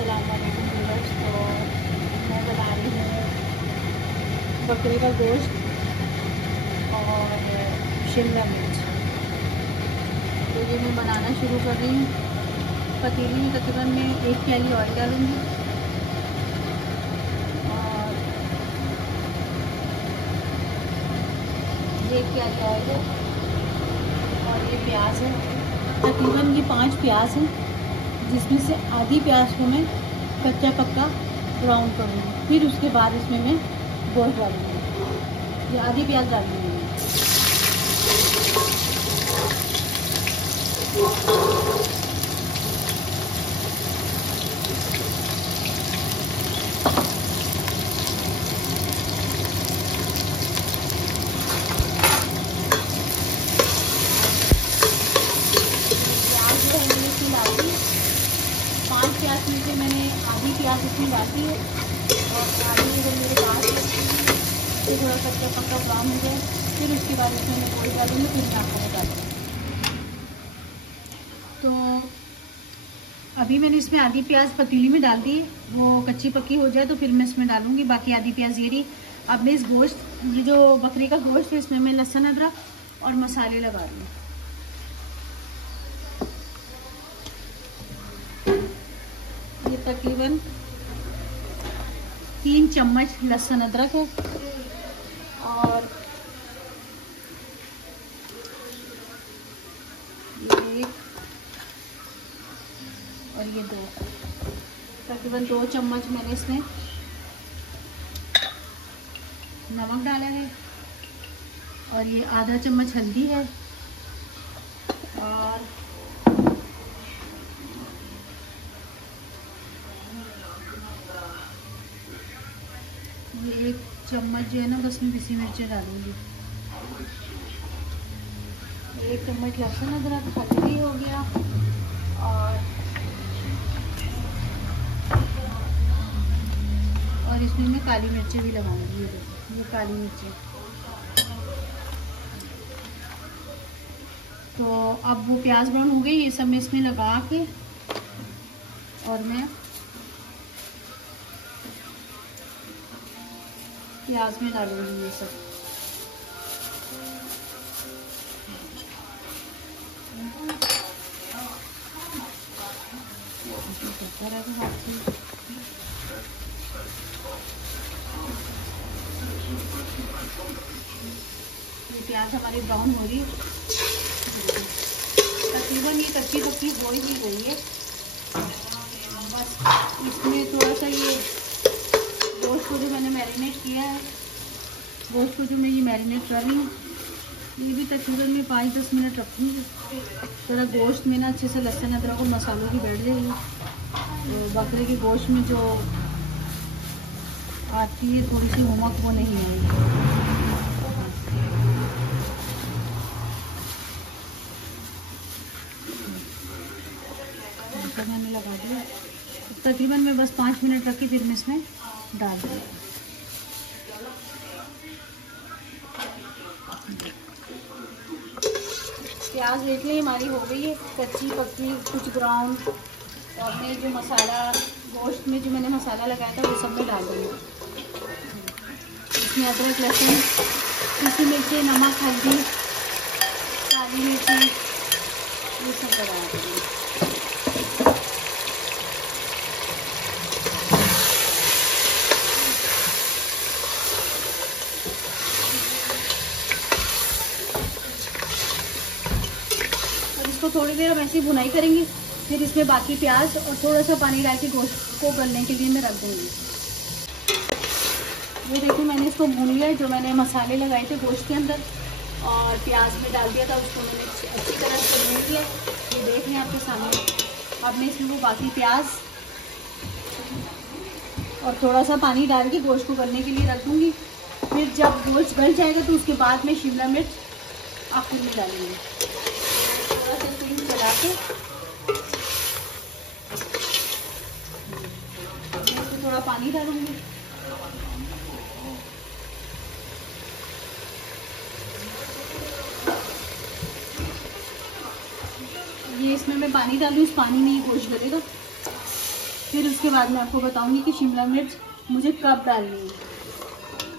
अस्सलामुअलैकुम व्यूअर्स। तो मैं बना रही हूँ बकरे का गोश्त और शिमला मिर्च। तो ये मैं बनाना शुरू कर रही हूँ। पतीली में तकरीबन मैं 1 प्याली ऑयल डालूँगी और ये 1 प्याली ऑयल है और ये प्याज है। तकरीबन ये 5 प्याज हैं, जिसमें से आधी प्याज को मैं कच्चा पक्का ब्राउन करूँगी। फिर उसके बाद इसमें मैं गोश्त डालूँगी। ये आधी प्याज डालूँगी मैं। प्याज में से मैंने आधी प्याज इसमें डाली है और आधी जब मेरे पास तो थोड़ा कच्चा पक्का ब्राउन हो जाए, फिर उसके बाद इसमें मैं गोश्त डालूँगी। फिर मैं आपको बताऊँगी। तो अभी मैंने इसमें आधी प्याज पतीली में डाल दी, वो कच्ची पक्की हो जाए तो फिर मैं इसमें डालूँगी बाकी आधी प्याज ये रही। अब मैं इस गोश्त, ये जो बकरी का गोश्त है, इसमें मैं लहसुन अदरक और मसाले लगा रही हूँ। ये तकरीबन 3 चम्मच लहसुन अदरक है और ये 1 और ये 2, तकरीबन 2 चम्मच मैंने इसमें नमक डाला है और ये आधा चम्मच हल्दी है और ये 1 चम्मच जो है ना, बस मैं पिसी मिर्चें डालूंगी। 1 चम्मच लहसुन अदरक, हल्दी हो गया और इसमें मैं काली मिर्चें भी लगाऊंगी। ये काली मिर्चें। तो अब वो प्याज ब्राउन हो गई, ये सब मैं इसमें लगा के और मैं प्याज में डालूंगी ये सब। प्याज हमारी ब्राउन हो रही है, तकरीबन ये कच्ची पक्की हो ही गई है। बस इसमें थोड़ा सा ये गोश्त को जो मैंने मैरिनेट किया है, गोश्त को जो मैं ये मैरिनेट कर रही हूँ, ये भी तकरीबन मैं 5-10 मिनट रखूँगी। थोड़ा गोश्त में ना अच्छे से लहसुन अदरक और मसालों की बैठ जाएगी। तो बकरे के गोश्त में जो आती है थोड़ी सी नमक, वो नहीं आएगी। तो मैंने लगा दिया, तकरीबन मैं बस 5 मिनट रख के फिर मैं इसमें डाल दूँगी। प्याज देख ली हमारी हो गई है कच्ची पक्की, कुछ ब्राउन। तो हमने जो मसाला गोश्त में जो मैंने मसाला लगाया था वो सब में डाल दूँगी। इसमें अदरक, लहसुन, पिसी मिर्ची, नमक, हल्दी, काली मिर्ची, ये सब लगा दूँगी। इसको थोड़ी देर हम ऐसी भुनाई करेंगे, फिर इसमें बाकी प्याज और थोड़ा सा पानी डाल के गोश्त को गलने के लिए मैं रख दूँगी। ये देखिए मैंने इसको भून लिया, जो मैंने मसाले लगाए थे गोश्त के अंदर और प्याज में डाल दिया था, उसको मैंने अच्छी तरह से भून लिया। ये देख रहे हैं आपके सामने। अब मैं इसमें वो बाकी प्याज और थोड़ा सा पानी डाल के गोश्त को गलने के लिए रख दूँगी। फिर जब गोश्त गल जाएगा तो उसके बाद मैं शिमला मिर्च आखिर में डालूँगी। थोड़ा सा फ्लेम चला के इसमें थोड़ा पानी डालूँगी। ये इसमें मैं पानी डालूँ, इस पानी में ही गोश्त लगेगा। फिर उसके बाद मैं आपको बताऊंगी कि शिमला मिर्च मुझे कब डालनी है।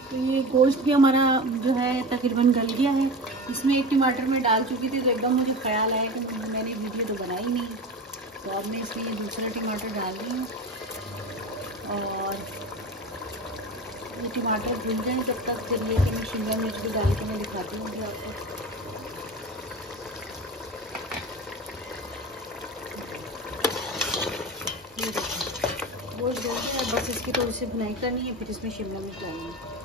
तो ये गोश्त भी हमारा जो है तकरीबन गल गया है। इसमें एक टमाटर मैं डाल चुकी थी, तो एकदम मुझे ख्याल आया कि मैंने वीडियो तो बनाई नहीं, तो अब मैं इसमें ये दूसरा टमाटर डाल रही हूँ। और ये टमाटर भून जाए जब तक, फिर ये कि मैं शिमला मिर्च भी डाल के मैं दिखाती हूँ आपको। गोश्त डल गया, बस इसकी थोड़ी सी भुनाई करनी है, फिर इसमें शिमला मिर्च डालनी है।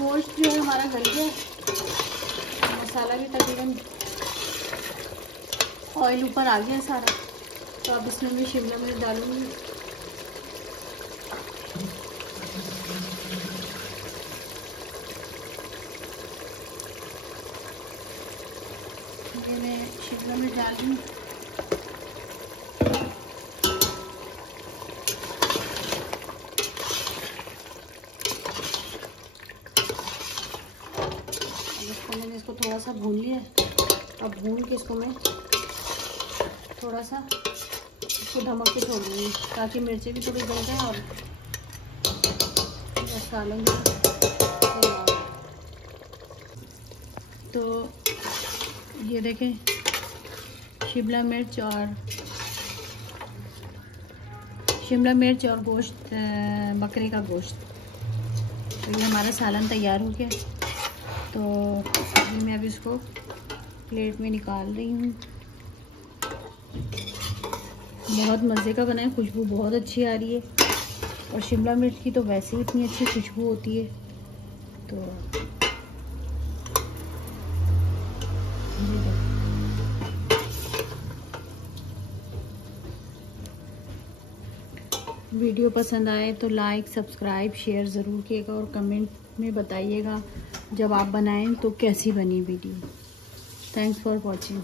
गोश्त जो है हमारा गल गया, मसाला भी तकरीबन ऑयल ऊपर आ गया सारा। तो अब इसमें मैं शिमला मिर्च डालूंगी। ये मैं शिमला मिर्च डाल दूँ। मैंने इसको थोड़ा सा भून लिया। अब भून के इसको मैं थोड़ा सा इसको ढमक के छोड़ दूँगी, ताकि मिर्चें भी थोड़ी गल जाए और मसाले भी। तो ये देखें, शिमला मिर्च और गोश्त, बकरे का गोश्त। तो ये हमारा सालन तैयार हो गया। तो मैं अब इसको प्लेट में निकाल रही हूँ। बहुत मज़े का बना है, खुशबू बहुत अच्छी आ रही है। और शिमला मिर्च की तो वैसे ही इतनी अच्छी खुशबू होती है। तो वीडियो पसंद आए तो लाइक, सब्सक्राइब, शेयर ज़रूर कीजिएगा और कमेंट में बताइएगा जब आप बनाएं तो कैसी बनी वीडियो। Thanks for watching.